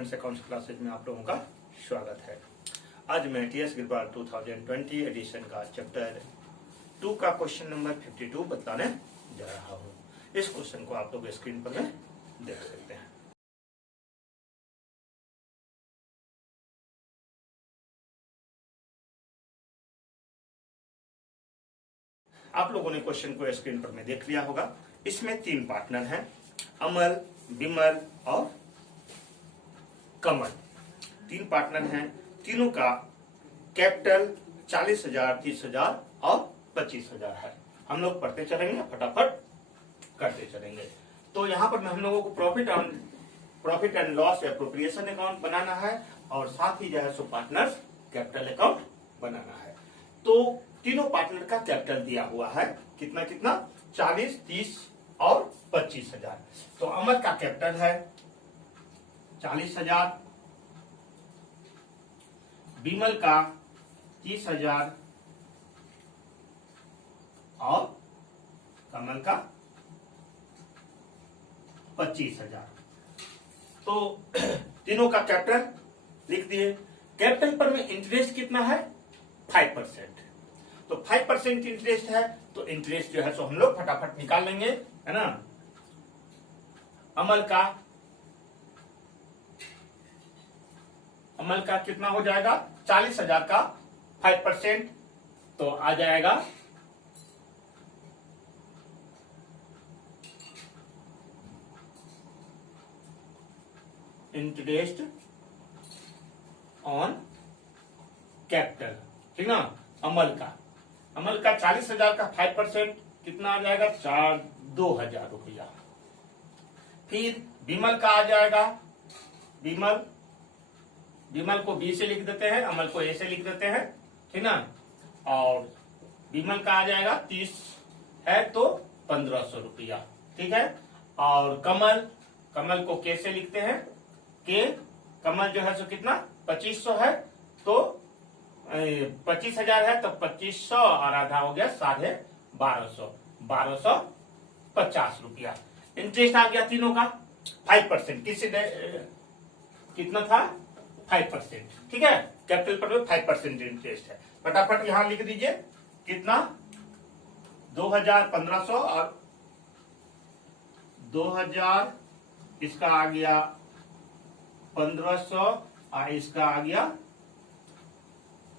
Current accounts classes में आप लोगों का स्वागत है। आज मैं टीएस गिरवाल 2020 एडिशन का चैप्टर 2 का क्वेश्चन नंबर 52 बताने जा रहा हूँ। इस क्वेश्चन को आप लोग स्क्रीन पर में देख सकते हैं। आप लोगों ने क्वेश्चन को स्क्रीन पर में देख लिया होगा। इसमें 3 पार्टनर हैं, अमल, विमल और कमल। 3 पार्टनर हैं, तीनों का कैपिटल 40,000, 30,000 और 25,000 है। हम लोग पढ़ते चलेंगे, फटाफट करते चलेंगे। तो यहाँ पर हम लोगों को profit and loss appropriation account बनाना है और साथ ही जो है सो पार्टनर्स कैपिटल अकाउंट बनाना है। तो तीनों पार्टनर का कैपिटल दिया हुआ है, कितना कितना 40, 30 और 25,000। तो अमर का कैपिटल है 40,000, विमल का 30,000 और कमल का 25,000। तो तीनों का कैपिटल लिख दिए। कैपिटल पर में इंटरेस्ट कितना है 5%। तो 5% इंटरेस्ट है, तो इंटरेस्ट जो है सो हम लोग फटाफट निकाल लेंगे, है ना। अमल का कितना हो जाएगा 40,000 का 5%, तो आ जाएगा इंटरेस्ट ऑन कैपिटल, ठीक ना। अमल का 40,000 का 5% कितना आ जाएगा 2,000 रुपया। फिर विमल का आ जाएगा, विमल को बी से लिख देते हैं, अमल को ए से लिख देते हैं, ठीक ना। और विमल का आ जाएगा 30 है तो 1,500 रुपया, ठीक है। और कमल को के से लिखते हैं, के कमल जो है सो कितना 2500 है, तो 25,000 है तो 2500 और आधा हो गया 1250 रुपया। इंटरेस्ट आ गया तीनों का 5%। कितना था 5%, ठीक है। कैपिटल पर 5% इंटरेस्ट है। फटाफट यहां लिख दीजिए कितना 2,000, 1,500 और 2,000, इसका आ गया 1,500 और इसका आ गया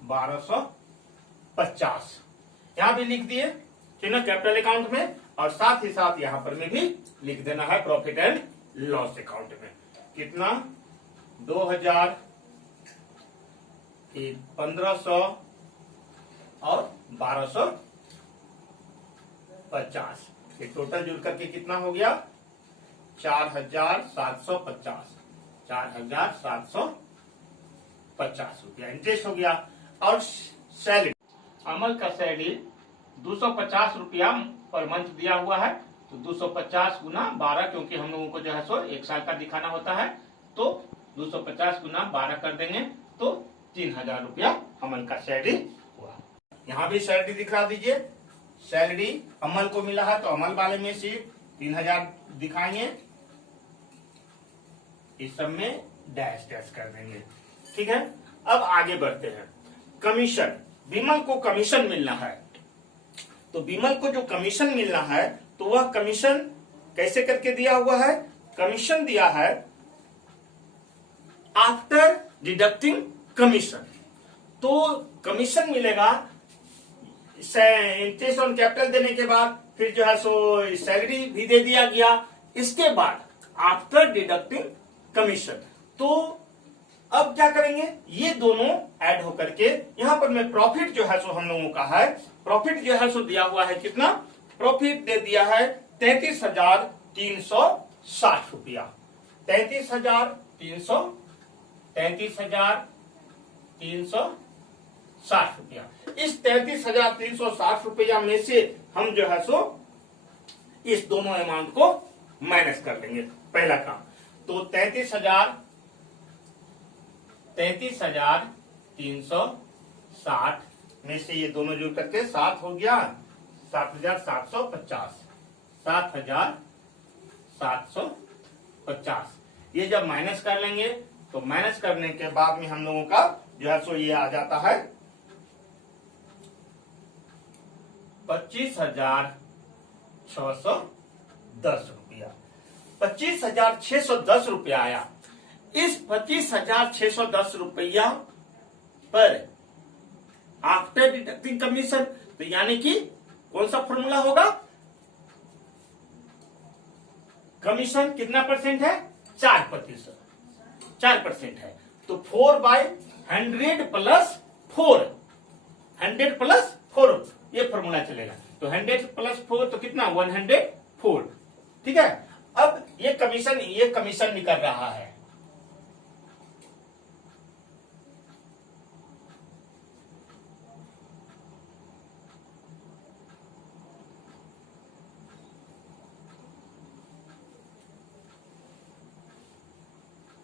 1,250। यहां भी लिख दिए, ठीक ना, कैपिटल अकाउंट में। और साथ ही साथ यहां पर में भी लिख देना है प्रॉफिट एंड लॉस अकाउंट में। कितना 2,000, 1,500 और 1,250। ये टोटल जुड़ करके कितना हो गया 4,750, 4,750 रुपया इंटरेस्ट हो गया। और सैलरी, अमल का सैलरी 250 रुपया पर मंथ दिया हुआ है, तो 250 गुना 12, क्योंकि हम लोगों को जो है सो 1 साल का दिखाना होता है, तो 250 गुना 12 कर देंगे तो 3,000 रुपया अमल का सैलरी हुआ। यहाँ भी सैलरी दिखा दीजिए। सैलरी अमल को मिला है तो अमल वाले में सिर्फ 3,000 दिखाएंगे, इस सब में डैश कर देंगे, ठीक है। अब आगे बढ़ते हैं। कमीशन, विमल को कमीशन मिलना है, तो विमल को जो कमीशन मिलना है तो वह कमीशन कैसे करके दिया हुआ है। कमीशन दिया है आफ्टर डिडक्टिंग कमीशन। तो कमीशन मिलेगा इंटरेस्ट ऑन कैपिटल देने के बाद, फिर जो है सो सैलरी भी दे दिया गया, इसके बाद आफ्टर डिडक्टिंग कमीशन। तो अब क्या करेंगे, ये दोनों ऐड होकर के यहां पर में प्रॉफिट जो है सो हम लोगों का है, प्रॉफिट जो है सो दिया हुआ है कितना, प्रॉफिट दे दिया है 33,360 रुपया। 33,360 रुपया। इस 33,360 रुपया में से हम जो है सो इस दोनों अमाउंट को माइनस कर लेंगे। पहला काम तो 33,360 में से ये दोनों जुड़ करके 7 हो गया 7,750, 7,750। ये जब माइनस कर लेंगे तो माइनस करने के बाद में हम लोगों का जो है सो ये आ जाता है 25,610 रुपया। 25,610 रुपया आया। इस 25,610 रुपया पर आफ्टर डिडक्टिंग कमीशन, तो यानी कि कौन सा फॉर्मूला होगा? कमीशन कितना परसेंट है? 4%। 4% है तो 4/100 प्लस 4, 100 प्लस 4 ये फॉर्मूला चलेगा। तो 100 प्लस 4 तो कितना? 104। ठीक है। अब ये कमीशन निकल रहा है।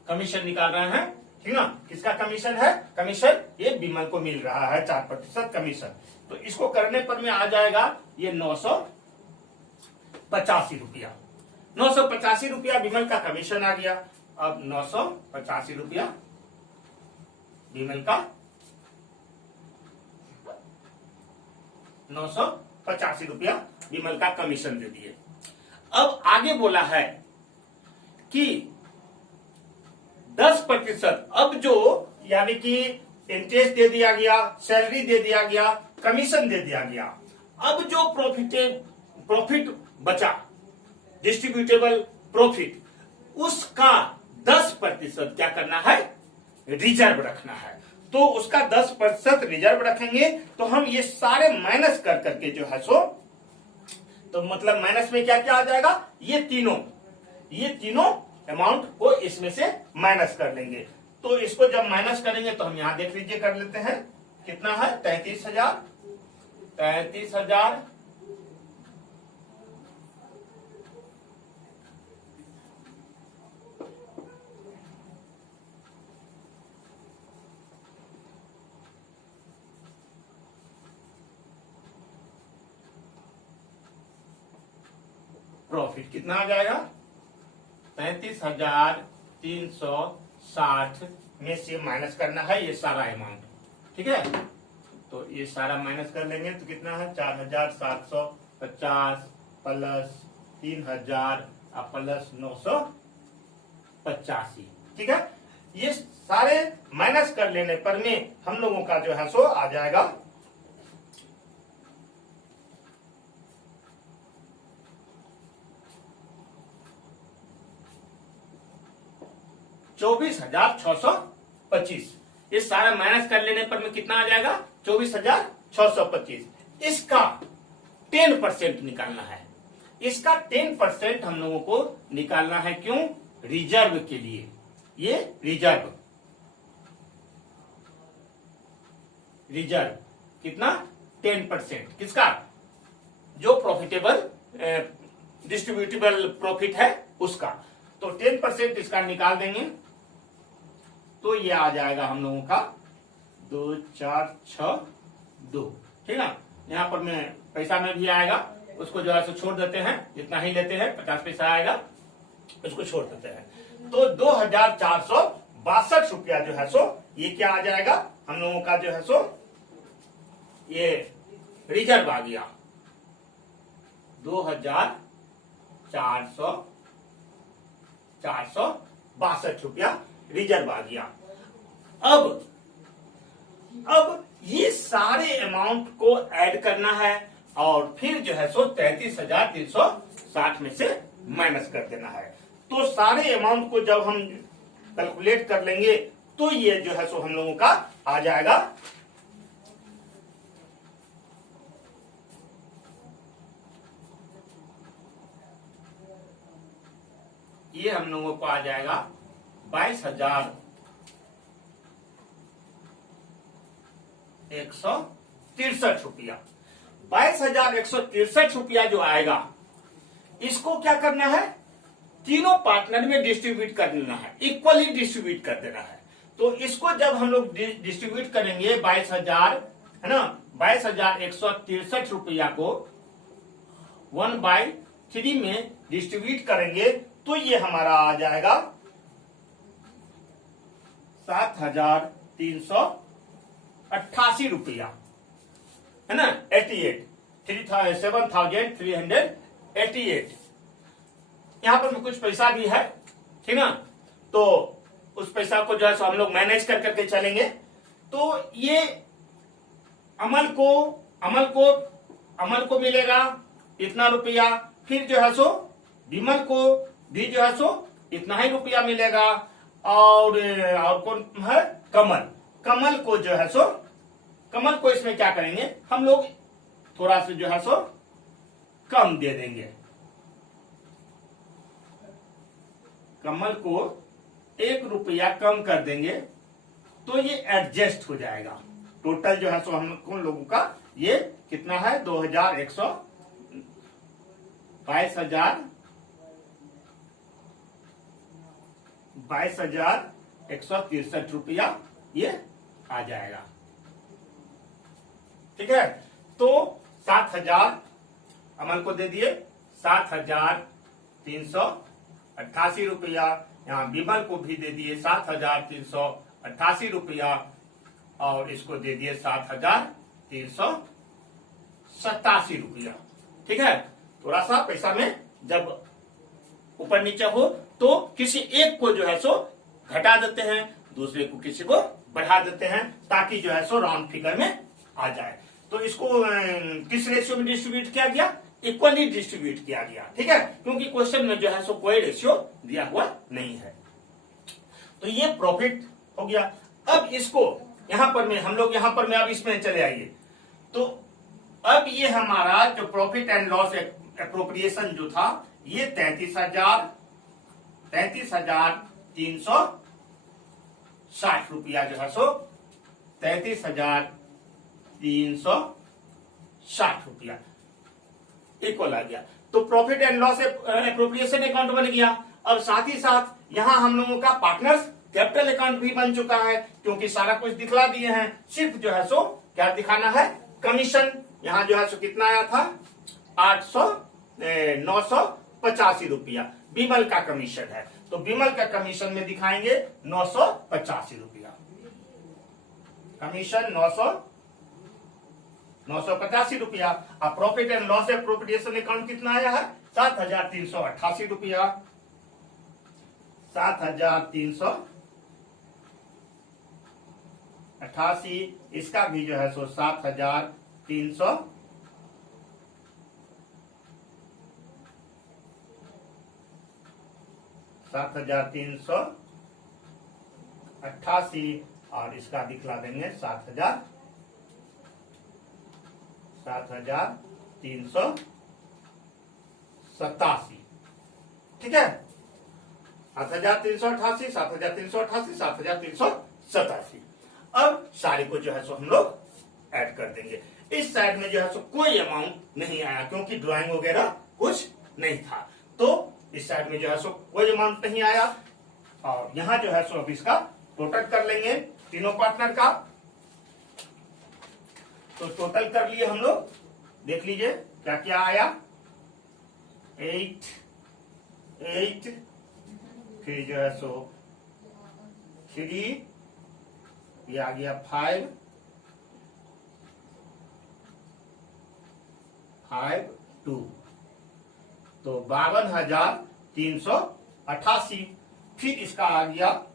कमीशन निकाल रहे हैं, ठीक ना? किसका कमीशन है? कमीशन ये विमल को मिल रहा है 4% कमीशन। तो इसको करने पर में आ जाएगा ये 985 रुपया। 985 रुपया विमल का कमीशन आ गया। अब 985 रुपया विमल का 985 रुपया विमल का कमीशन दे दिए। अब आगे बोला है कि 10%, अब जो यानी कि इंटरेस्ट दे दिया गया, सैलरी दे दिया गया, कमीशन दे दिया गया, अब जो प्रॉफिट बचा, डिस्ट्रीब्यूटेबल प्रॉफिट, उसका 10% क्या करना है? रिजर्व रखना है। तो उसका 10% रिजर्व रखेंगे तो हम ये सारे माइनस कर करके जो है सो, तो मतलब माइनस में क्या क्या आ जाएगा? ये तीनों अमाउंट को इसमें से माइनस कर लेंगे। तो इसको जब माइनस करेंगे तो हम यहां देख लीजिए, कर लेते हैं कितना है? 33,000। प्रॉफिट कितना आ जाएगा? 33,360 में से माइनस करना है ये सारा अमाउंट। ठीक है। तो ये सारा माइनस कर लेंगे तो कितना है? 4,750 प्लस 3,000 प्लस 985। ठीक है। ये सारे माइनस कर लेने पर में हम लोगों का जो है सो आ जाएगा 24,625। ये सारा माइनस कर लेने पर में कितना आ जाएगा? 24,625। इसका 10% निकालना है। इसका 10% हम लोगों को निकालना है। क्यों? रिजर्व के लिए। ये रिजर्व कितना? 10%। किसका? जो प्रॉफिटेबल डिस्ट्रीब्यूटेबल प्रॉफिट है उसका। तो 10% इसका निकाल देंगे तो ये आ जाएगा हम लोगों का 2,462। ठीक है। यहाँ पर में पैसा में भी आएगा, उसको जो है सो छोड़ देते हैं, जितना ही लेते हैं 50 पैसा आएगा, उसको छोड़ देते हैं। तो 2,462 रुपया जो है सो ये क्या आ जाएगा हम लोगों का? जो है सो ये रिजर्व आ गया। 2,462 रुपया रिजर्व आ गया। अब ये सारे अमाउंट को ऐड करना है और फिर जो है सो 33,360 में से माइनस कर देना है। तो सारे अमाउंट को जब हम कैलकुलेट कर लेंगे तो ये जो है सो हम लोगों का आ जाएगा ये हम लोगों को आ जाएगा 22,163 रुपया। 22,163 रुपया जो आएगा, इसको क्या करना है? तीनों पार्टनर में डिस्ट्रीब्यूट कर देना है, इक्वली डिस्ट्रीब्यूट कर देना है। तो इसको जब हम लोग डिस्ट्रीब्यूट करेंगे 22,000 है ना, 22,163 रुपया को 1/3 में डिस्ट्रीब्यूट करेंगे तो ये हमारा आ जाएगा 7,388 रुपया, है ना, 7,388। यहां पर कुछ पैसा भी है, ठीक ना, तो उस पैसा को जो है सो हम लोग मैनेज कर करके चलेंगे। तो ये अमल को मिलेगा इतना रुपया, फिर जो है सो विमल को भी जो है सो इतना ही रुपया मिलेगा, और कौन है, कमल को जो है सो, कमल को इसमें क्या करेंगे हम लोग, थोड़ा सा जो है सो कम दे देंगे, कमल को 1 रुपया कम कर देंगे, तो ये एडजस्ट हो जाएगा। टोटल जो है सो हम कौन लोगों का ये कितना है, 22,163 रुपया ये आ जाएगा, ठीक है। तो 7,000 अमल को दे दिए, 7,388 रुपया, यहाँ विमल को भी दे दिए 7,388 रुपया, और इसको दे दिए 7,387 रुपया, ठीक है। थोड़ा सा पैसा में जब ऊपर नीचे हो तो किसी एक को जो है सो घटा देते हैं, दूसरे को किसी को बढ़ा देते हैं, ताकि जो है सो राउंड फिगर में आ जाए। तो इसको किस रेशियो में डिस्ट्रीब्यूट किया गया, इक्वली डिस्ट्रीब्यूट किया गया, ठीक है, क्योंकि क्वेश्चन में जो है सो कोई रेशियो दिया हुआ नहीं है। तो ये प्रॉफिट हो गया। अब इसको यहां पर में हम लोग अब इसमें चले आइए। तो अब ये हमारा जो प्रॉफिट एंड लॉस एप्रोप्रिएशन जो था, ये 33,360 रुपया जो है सो 33,360 रुपया इक्वल आ गया। तो profit and loss appropriation account बन गया। अब साथ ही साथ यहां हम लोगों का पार्टनर्स कैपिटल अकाउंट भी बन चुका है, क्योंकि सारा कुछ दिखला दिए हैं। सिर्फ जो है सो क्या दिखाना है, कमीशन यहां जो है सो कितना आया था, 985 रुपया विमल का कमीशन है। तो विमल का कमीशन में दिखाएंगे 985 रुपया, कमीशन 985 रुपया। अब profit and loss appropriation account कितना आया है, 7,388 रुपया, 7,388। इसका भी जो है सो 7,388, और इसका दिखला देंगे 7,387, ठीक है, 7,388, 7,388, 7,387। अब सारे को जो है सो हम लोग ऐड कर देंगे। इस साइड में जो है सो कोई अमाउंट नहीं आया, क्योंकि ड्राइंग वगैरह कुछ नहीं था, तो इस साइड में जो है सो कोई अमाउंट नहीं आया। और यहां जो है सो अब इसका टोटल कर लेंगे तीनों पार्टनर का। तो टोटल कर लिए हम लोग, देख लीजिए क्या क्या आया, 8, फिर जो है सो 3, ये आ गया 5, 2, तो 52,388। फिर इसका आ गया,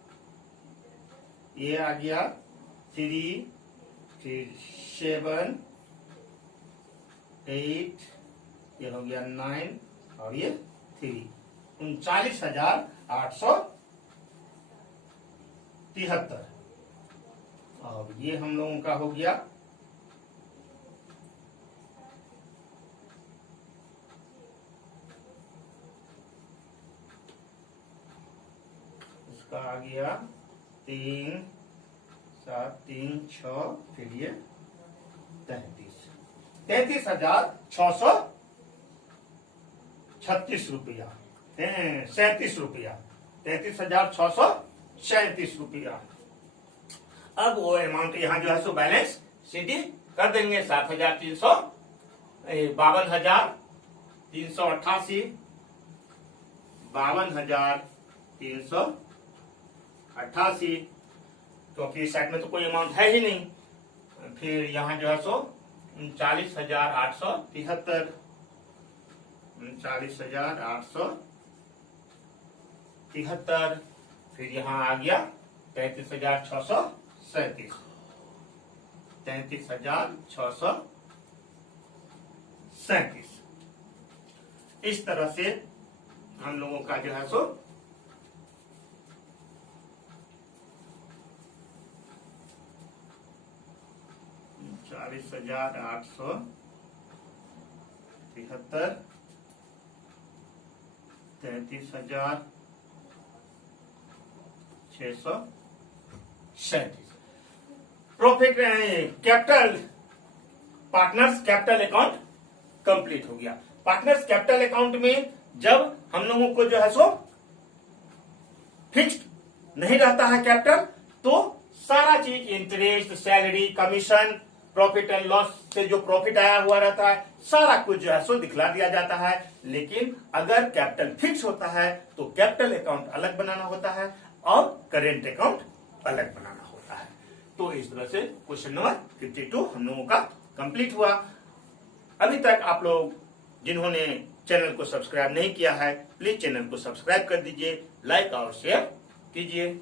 ये आ गया 3, फिर 7, 8, ये हो गया 9, और ये 3, 39,873। और ये हम लोगों का हो गया इसका आ गया 3, 7, 3, 6, फिर ये 33,636 रुपया, 37 रुपया, 33,637 रुपया। अब वो अमाउंट यहाँ जो है सो बैलेंस सीधी कर देंगे, 52,388, 52,388, क्योंकि इस साइड में तो कोई अमाउंट है ही नहीं। फिर यहाँ जो है सो 39,873, 39,873। फिर यहाँ आ गया 33,637, 33,637। इस तरह से हम लोगों का जो है सो 40,873, 33,637। Profit capital partners capital account complete हो गया। पार्टनर्स कैपिटल अकाउंट में जब हम लोगों को जो है सो फिक्स्ड नहीं रहता है कैपिटल, तो सारा चीज interest, salary, commission, profit and loss से जो प्रॉफिट आया हुआ रहता है, सारा कुछ जो है सो दिखला दिया जाता है। लेकिन अगर कैपिटल फिक्स होता है तो कैपिटल अकाउंट अलग बनाना होता है और करेंट अकाउंट अलग बनाना होता है। तो इस तरह से क्वेश्चन नंबर 52 हम लोगों का कंप्लीट हुआ। अभी तक आप लोग जिन्होंने चैनल को सब्सक्राइब नहीं किया है, प्लीज चैनल को सब्सक्राइब कर दीजिए, लाइक और शेयर कीजिए।